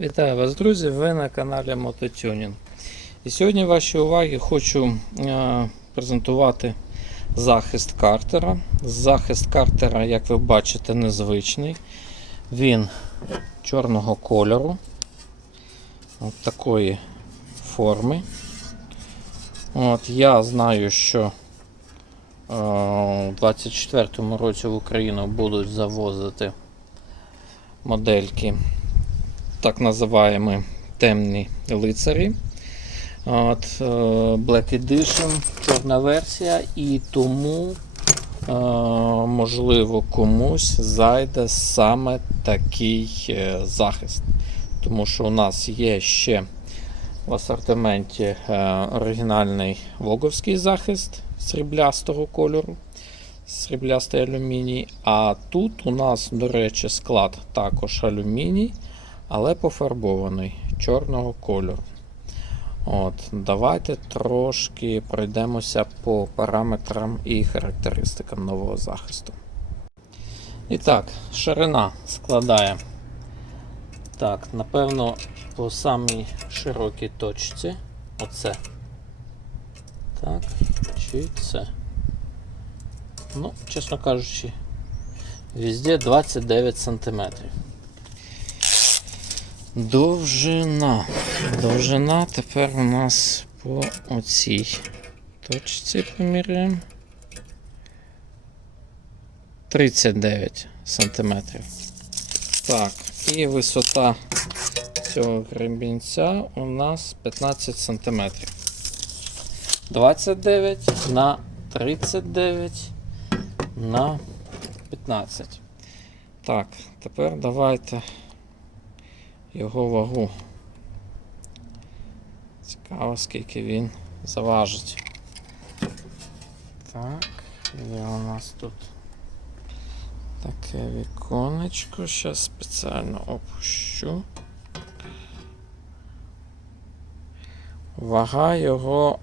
Вітаю вас, друзі! Ви на каналі Мототюнінг. І сьогодні вашій увазі хочу е, презентувати захист картера. Захист картера, як ви бачите, незвичний. Він чорного кольору, от такої форми. От, я знаю, що е, у 24-му році в Україну будуть завозити модельки так називаємо темні лицарі. От, е, Black Edition, чорна версія, і тому, е, можливо, комусь зайде саме такий е, захист. Тому що у нас є ще в асортименті оригінальний воговський захист сріблястого кольору, сріблястий алюміній. А тут у нас, до речі, склад також алюміній але пофарбований чорного кольору. От, Давайте трошки пройдемося по параметрам і характеристикам нового захисту. І так, ширина складає. Так, напевно, по самій широкій точці. Оце. Так, чи це? Ну, чесно кажучи, везде 29 сантиметрів. Довжина. Довжина тепер у нас по оцій точці поміряємо. 39 сантиметрів. Так, і висота цього гребінця у нас 15 сантиметрів. 29 на 39 на 15. Так, тепер давайте його вагу. Цікаво, скільки він заважить. Так, є у нас тут таке віконечко. Зараз спеціально опущу. Вага його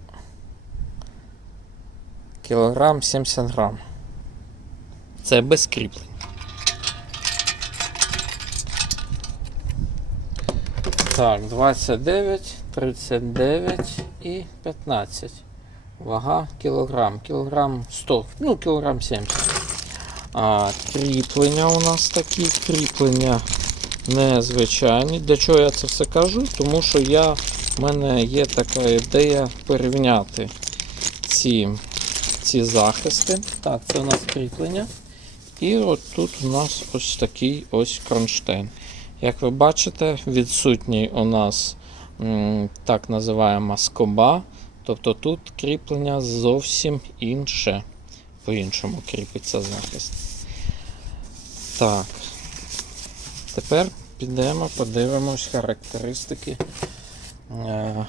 кілограм 70 грам. Це без кріплень. Так, 29, 39 і 15. Вага кілограм. Кілограм 100, ну, кілограм 70. А кріплення у нас такі кріплення незвичайні. Для чого я це все кажу? Тому що я, в мене є така ідея порівняти ці, ці захисти. Так, це у нас кріплення. І от тут у нас ось такий ось кронштейн. Як ви бачите, відсутній у нас так називаємо скоба. Тобто тут кріплення зовсім інше. По-іншому кріпиться захист. Так. Тепер підемо, подивимось характеристики е,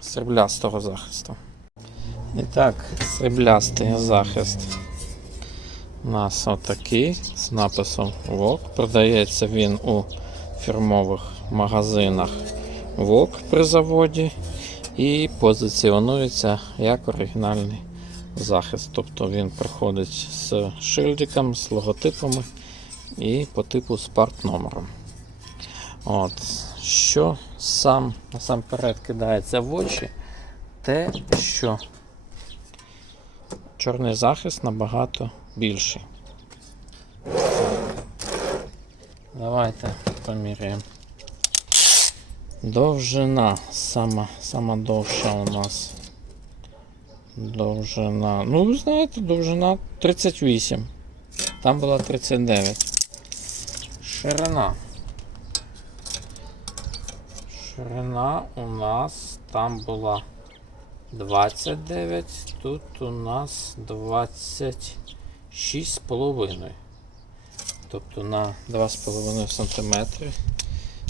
сріблястого захисту. І так, сріблястий захист у нас отакий з написом ВОК. Продається він у фірмових магазинах ВОК при заводі і позиціонується як оригінальний захист. Тобто він приходить з шильдиком, з логотипами і по типу з партномером. От. Що сам насамперед кидається в очі, те, що чорний захист набагато більший. Давайте поміряємо. Довжина. Сама, сама довша у нас. Довжина. Ну, ви знаєте, довжина 38. Там була 39. Ширина. Ширина у нас там була 29. Тут у нас 26,5. Тобто на 2,5 см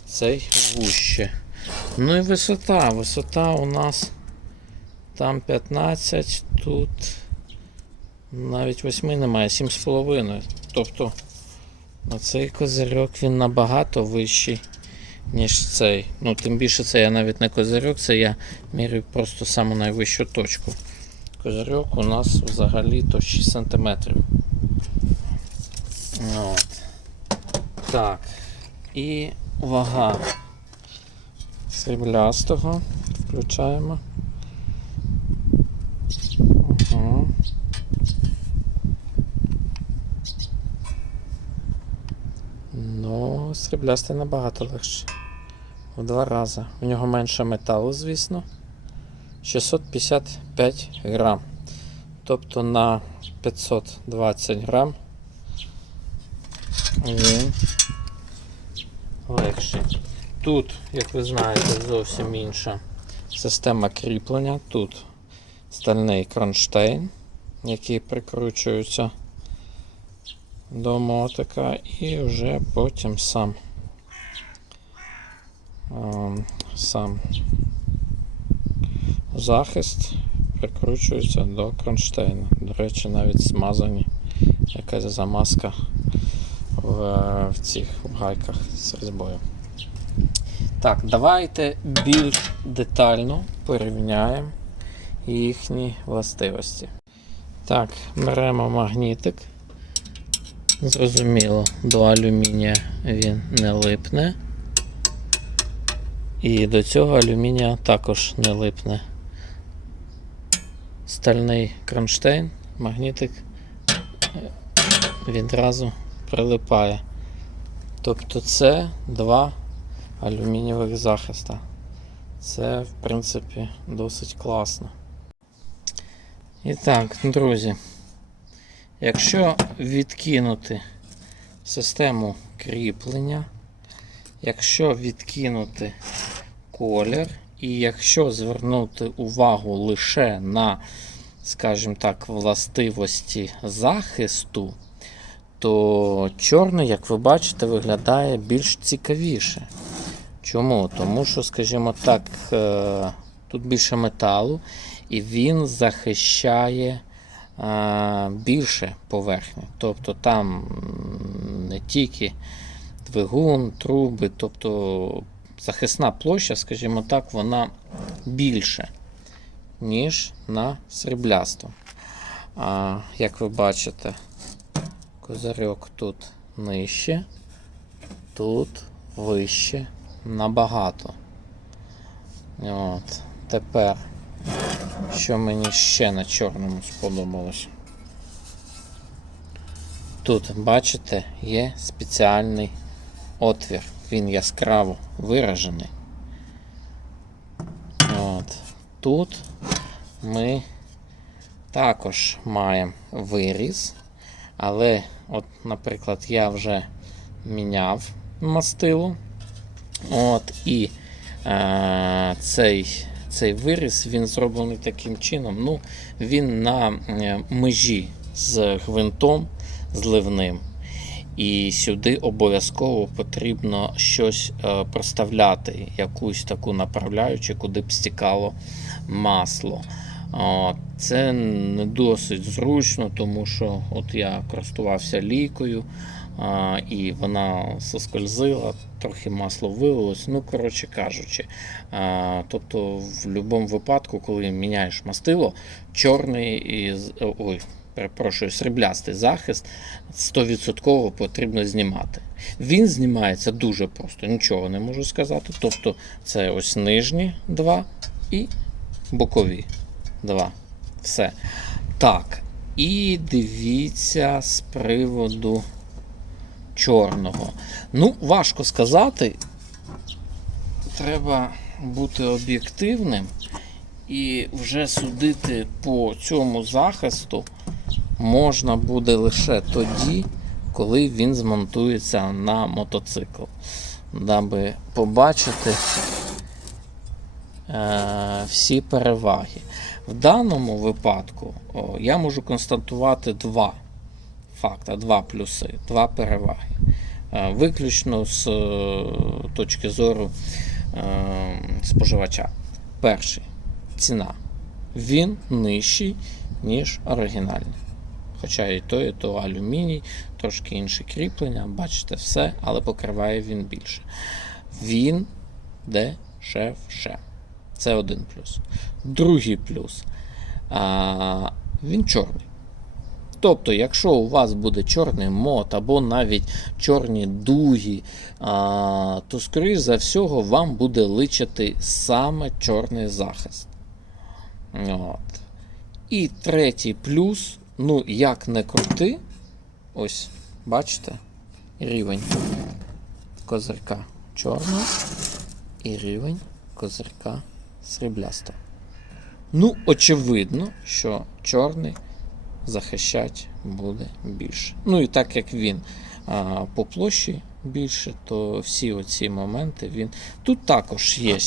цей вуще. Ну і висота. Висота у нас там 15, тут навіть 8 немає, 7,5. Тобто оцей козирьок він набагато вищий, ніж цей. Ну, тим більше це я навіть не козирьок, це я міряю просто саму найвищу точку. Козирьок у нас взагалі то 6 см. От. Так. І вага. сріблястого. Включаємо. Угу. Ну, сріблястий набагато легше. В два рази. У нього менше металу, звісно. 655 грам. Тобто на 520 грам він. Тут, як ви знаєте, зовсім інша система кріплення. Тут стальний кронштейн, який прикручується до мотика, і вже потім сам, ем, сам захист прикручується до кронштейна. До речі, навіть змазані якась замазка в, цих гайках з різьбою. Так, давайте більш детально порівняємо їхні властивості. Так, беремо магнітик. Зрозуміло, до алюмінія він не липне. І до цього алюмінія також не липне. Стальний кронштейн, магнітик відразу прилипає. Тобто це два алюмінієвих захиста. Це, в принципі, досить класно. І так, друзі, якщо відкинути систему кріплення, якщо відкинути колір, і якщо звернути увагу лише на, скажімо так, властивості захисту, то чорний, як ви бачите, виглядає більш цікавіше. Чому? Тому що, скажімо так, е, тут більше металу, і він захищає е, більше поверхні. Тобто там не тільки двигун, труби, тобто захисна площа, скажімо так, вона більше, ніж на сріблясту. Як ви бачите, козирьок тут нижче, тут вище набагато. От. Тепер, що мені ще на чорному сподобалось. Тут, бачите, є спеціальний отвір. Він яскраво виражений. От. Тут ми також маємо виріз, але, от, наприклад, я вже міняв мастило. От, і е, цей, цей виріз він зроблений таким чином. Ну, він на е, межі з гвинтом зливним. І сюди обов'язково потрібно щось е, проставляти, якусь таку направляючу, куди б стікало масло. Це не досить зручно, тому що от я користувався лікою, і вона соскользила, трохи масло вилилось. Ну, коротше кажучи, тобто в будь-якому випадку, коли міняєш мастило, чорний і ой, перепрошую, сріблястий захист 100% потрібно знімати. Він знімається дуже просто, нічого не можу сказати. Тобто це ось нижні два і бокові два. Все. Так. І дивіться з приводу чорного. Ну, важко сказати. Треба бути об'єктивним і вже судити по цьому захисту можна буде лише тоді, коли він змонтується на мотоцикл. Даби побачити е, всі переваги. В даному випадку я можу констатувати два факти, два плюси, два переваги. Е, Виключно з е, точки зору е, споживача. Перший ціна. Він нижчий, ніж оригінальний. Хоча і то, і то алюміній, трошки інше кріплення, бачите, все, але покриває він більше. Він дешевше. Це один плюс. Другий плюс. А, він чорний. Тобто, якщо у вас буде чорний мод або навіть чорні дуги, а, то, скоріш за всього, вам буде личити саме чорний захист. От. І третій плюс, ну, як не крути, ось, бачите, рівень козирка чорного і рівень козирка сріблястого. Ну, очевидно, що чорний захищати буде більше. Ну і так як він а, по площі більше, то всі оці моменти він. Тут також є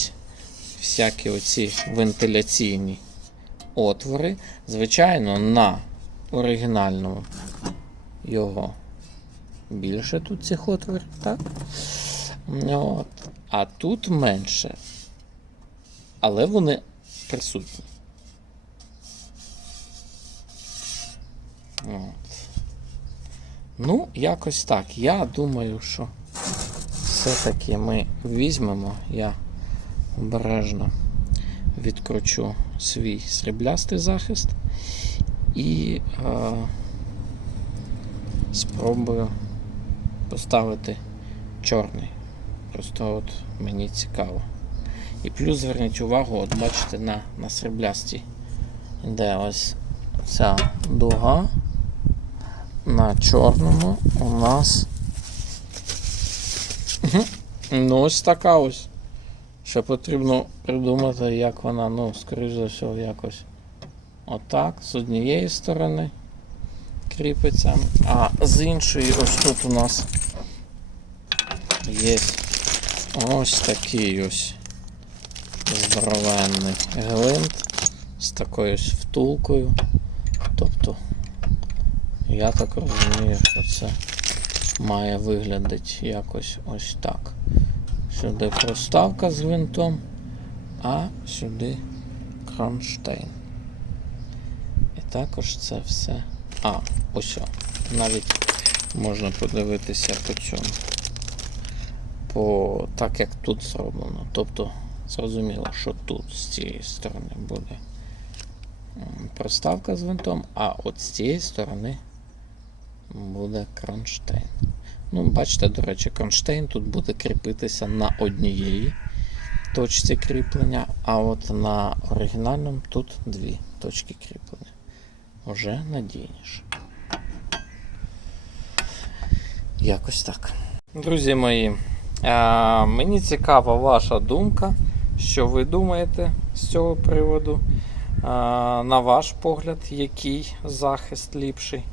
всякі оці вентиляційні отвори. Звичайно, на оригінальному його більше тут цих отворів, так? От. А тут менше. Але вони присутні. От. Ну, якось так. Я думаю, що все-таки ми візьмемо, я обережно відкручу свій сріблястий захист і е, спробую поставити чорний. Просто от мені цікаво. І плюс зверніть увагу, от бачите, на, на сріблястій. Де ось ця дуга. На чорному у нас. Ну, ось така ось. Ще потрібно придумати, як вона, ну, скоріш за все, якось отак, з однієї сторони кріпиться, а з іншої ось тут у нас є ось такий ось здоровенний гвинт з такою ось втулкою. Тобто, я так розумію, що це має виглядати якось ось так. Сюди проставка з гвинтом, а сюди кронштейн. І також це все. А, ось. Навіть можна подивитися по цьому. По так як тут зроблено. Тобто зрозуміло, що тут з цієї сторони буде проставка з винтом, а от з цієї сторони буде кронштейн. Ну, бачите, до речі, кронштейн тут буде кріпитися на однієї точці кріплення, а от на оригінальному тут дві точки кріплення. Уже надійніше. Якось так. Друзі мої, мені цікава ваша думка, що ви думаєте з цього приводу. На ваш погляд, який захист ліпший?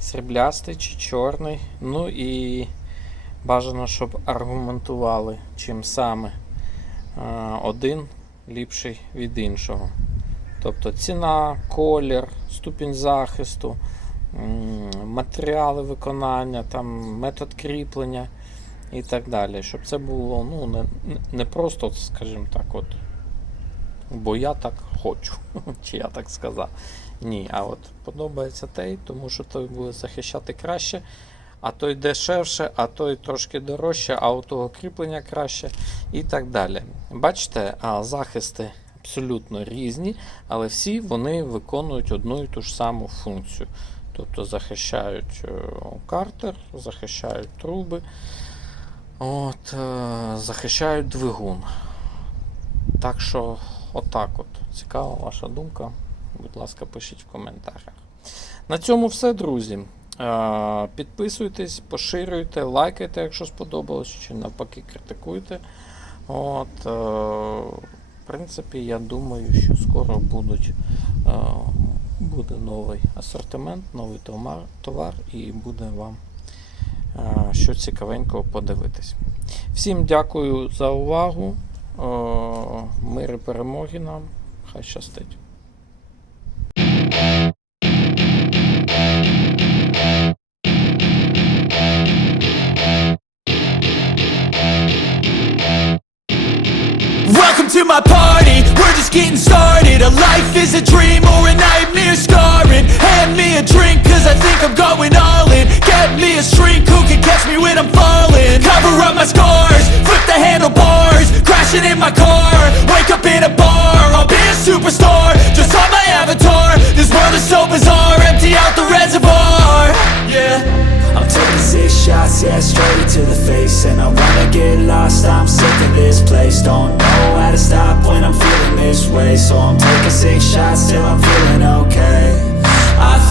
Сріблястий чи чорний? Ну і бажано, щоб аргументували, чим саме один ліпший від іншого. Тобто ціна, колір, ступінь захисту, матеріали виконання, там, метод кріплення і так далі. Щоб це було ну, не, не- просто, скажімо так, от, бо я так хочу, чи я так сказав. Ні, а от подобається той, тому що той буде захищати краще, а той дешевше, а той трошки дорожче, а у того кріплення краще і так далі. Бачите, а, захисти абсолютно різні, але всі вони виконують одну і ту ж саму функцію. Тобто захищають е, картер, захищають труби, от, е, захищають двигун. Так що, отак от. Цікава ваша думка. Будь ласка, пишіть в коментарях. На цьому все, друзі. Е, Підписуйтесь, поширюйте, лайкайте, якщо сподобалось, чи навпаки критикуйте. От, е, в принципі, я думаю, що скоро будуть, буде новий асортимент, новий товар, товар і буде вам що цікавенького подивитись. Всім дякую за увагу. Е, Мир і перемоги нам. Хай щастить. To my party, we're just getting started A life is a dream or a nightmare scarring Hand me a drink cause I think I'm going all Set me a shrink who can catch me when I'm falling. Cover up my scars, flip the handlebars Crashing in my car, wake up in a bar I'll be a superstar, just on my avatar This world is so bizarre, empty out the reservoir. Yeah. I'm taking six shots, yeah, straight to the face. And I wanna get lost, I'm sick of this place. Don't know how to stop when I'm feeling this way. So I'm taking six shots till I'm feeling okay